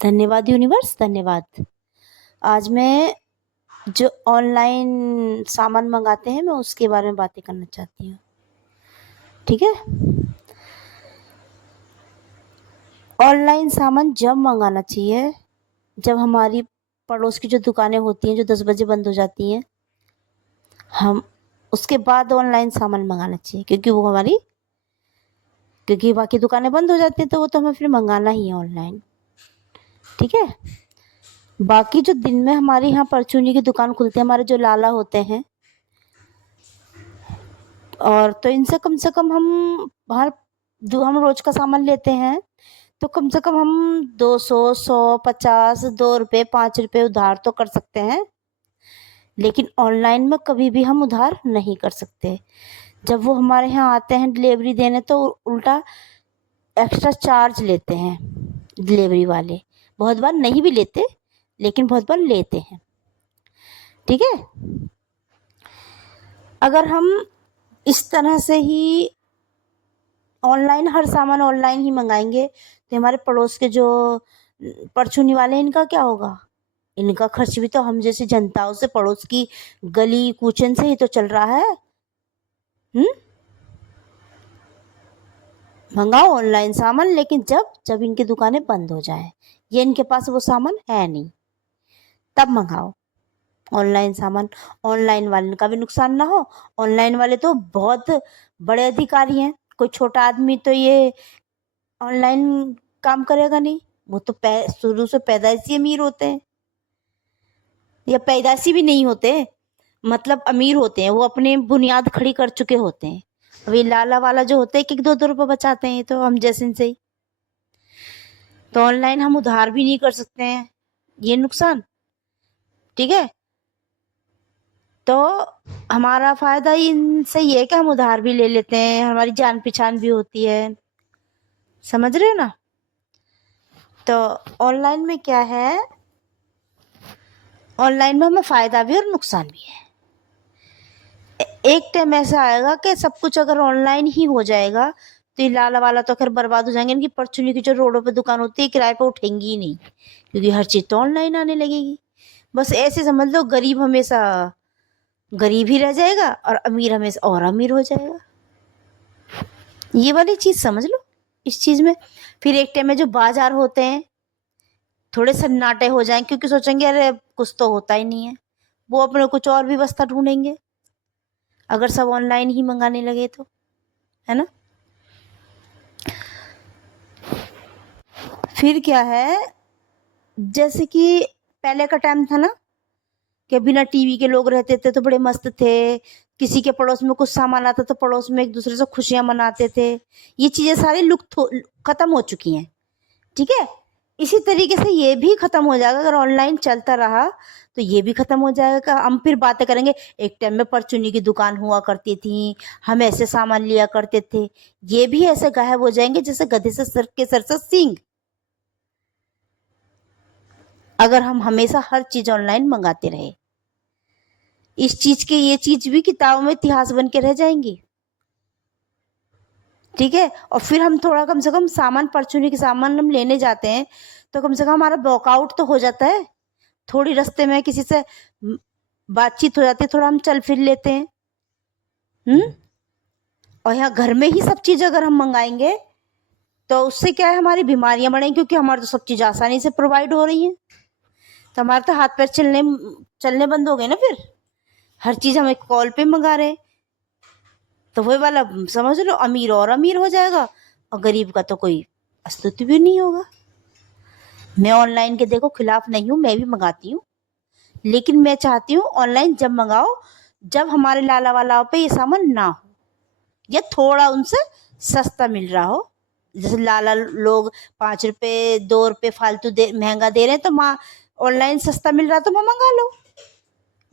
धन्यवाद यूनिवर्स, धन्यवाद। आज मैं जो ऑनलाइन सामान मंगाते हैं मैं उसके बारे में बातें करना चाहती हूँ। ठीक है? ऑनलाइन सामान जब मंगाना चाहिए जब हमारी पड़ोस की जो दुकानें होती हैं जो 10 बजे बंद हो जाती हैं, हम उसके बाद ऑनलाइन सामान मंगाना चाहिए क्योंकि बाकी दुकानें बंद हो जाती हैं तो वो तो हमें फिर मंगाना ही है ऑनलाइन। ठीक है? बाकी जो दिन में हमारे यहाँ परचूनी की दुकान खुलती है, हमारे जो लाला होते हैं, और तो इनसे कम से कम हम रोज का सामान लेते हैं तो कम से कम हम 200, 100, 50, 2 रुपये, 5 रुपये उधार तो कर सकते हैं। लेकिन ऑनलाइन में कभी भी हम उधार नहीं कर सकते। जब वो हमारे यहाँ आते हैं डिलीवरी देने तो उल्टा एक्स्ट्रा चार्ज लेते हैं डिलीवरी वाले। बहुत बार नहीं भी लेते, लेकिन बहुत बार लेते हैं। ठीक है? अगर हम इस तरह से ही हर सामान ऑनलाइन ही मंगाएंगे तो हमारे पड़ोस के जो परचूनी वाले हैं इनका क्या होगा? इनका खर्च भी तो हम जैसी जनताओं से, पड़ोस की गली कूचन से ही तो चल रहा है। मंगाओ ऑनलाइन सामान, लेकिन जब इनकी दुकानें बंद हो जाए, ये इनके पास वो सामान है नहीं, तब मंगाओ ऑनलाइन सामान। ऑनलाइन वाले का भी नुकसान ना हो। ऑनलाइन वाले तो बहुत बड़े अधिकारी हैं, कोई छोटा आदमी तो ये ऑनलाइन काम करेगा नहीं। वो तो शुरू से पैदाइशी अमीर होते हैं, या पैदाइशी भी नहीं होते, मतलब अमीर होते हैं। वो अपने बुनियाद खड़ी कर चुके होते हैं। अभी लाला वाला जो होते हैं 1-2 रुपए बचाते हैं, तो हम जैसे से ही। तो ऑनलाइन हम उधार भी नहीं कर सकते हैं, ये नुकसान। ठीक है? तो हमारा फायदा इनसे ये है कि हम उधार भी ले लेते हैं, हमारी जान पहचान भी होती है। समझ रहे हो ना? तो ऑनलाइन में क्या है, ऑनलाइन में हमें फायदा भी और नुकसान भी है। एक टाइम ऐसा आएगा कि सब कुछ अगर ऑनलाइन ही हो जाएगा तो ये लाला वाला तो खैर बर्बाद हो जाएंगे। इनकी परचूनी की जो रोडों पे दुकान होती है किराए पे उठेंगी ही नहीं, क्योंकि हर चीज तो ऑनलाइन आने लगेगी। बस ऐसे समझ लो, गरीब हमेशा गरीब ही रह जाएगा और अमीर हमेशा और अमीर हो जाएगा। ये वाली चीज समझ लो इस चीज में। फिर एक टाइम में जो बाजार होते हैं थोड़े सन्नाटे हो जाएंगे, क्योंकि सोचेंगे अरे कुछ तो होता ही नहीं है। वो अपने कुछ और व्यवस्था ढूंढेंगे अगर सब ऑनलाइन ही मंगाने लगे तो, है ना? फिर क्या है, जैसे कि पहले का टाइम था ना कि बिना टीवी के लोग रहते थे तो बड़े मस्त थे। किसी के पड़ोस में कुछ सामान आता तो पड़ोस में एक दूसरे से खुशियां मनाते थे। ये चीजें सारी खत्म हो चुकी हैं। ठीक है? इसी तरीके से ये भी खत्म हो जाएगा अगर ऑनलाइन चलता रहा, तो ये भी खत्म हो जाएगा। हम फिर बातें करेंगे एक टाइम में परचूनी की दुकान हुआ करती थी, हम ऐसे सामान लिया करते थे। ये भी ऐसे गायब हो जाएंगे जैसे गधे से सर से सींग, अगर हम हमेशा हर चीज ऑनलाइन मंगाते रहे। इस चीज के ये चीज भी किताबों में इतिहास बन के रह जाएंगी। ठीक है? और फिर हम थोड़ा कम से कम परचूनी के सामान हम लेने जाते हैं तो कम से कम हमारा वॉकआउट तो हो जाता है। थोड़ी रास्ते में किसी से बातचीत हो जाती है, थोड़ा हम चल फिर लेते हैं। और यहाँ घर में ही सब चीज अगर हम मंगाएंगे तो उससे क्या है, हमारी बीमारियां बढ़ेंगी, क्योंकि हमारे तो सब चीज आसानी से प्रोवाइड हो रही है। तो हमारे तो हाथ पैर चलने बंद हो गए ना। फिर हर चीज हम एक कॉल पे मंगा रहे हैं, तो वही वाला समझ लो, अमीर और अमीर हो जाएगा और गरीब का तो कोई अस्तित्व भी नहीं होगा। मैं ऑनलाइन के देखो खिलाफ नहीं हूँ, मैं भी मंगाती हूँ, लेकिन मैं चाहती हूँ ऑनलाइन जब मंगाओ जब हमारे लाला वाला पे ये सामान ना हो, या थोड़ा उनसे सस्ता मिल रहा हो। जैसे लाला लोग 5 रुपए 2 रुपए फालतू महंगा दे रहे हैं, तो माँ ऑनलाइन सस्ता मिल रहा तो माँ मंगा लो।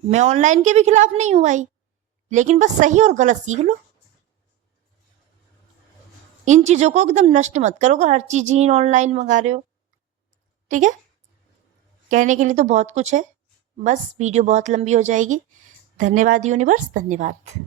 मैं ऑनलाइन के भी खिलाफ नहीं हूँ भाई, लेकिन बस सही और गलत सीख लो। इन चीजों को एकदम नष्ट मत करो हर चीज ही ऑनलाइन मंगा रहे हो। ठीक है? कहने के लिए तो बहुत कुछ है, बस वीडियो बहुत लंबी हो जाएगी। धन्यवाद यूनिवर्स, धन्यवाद।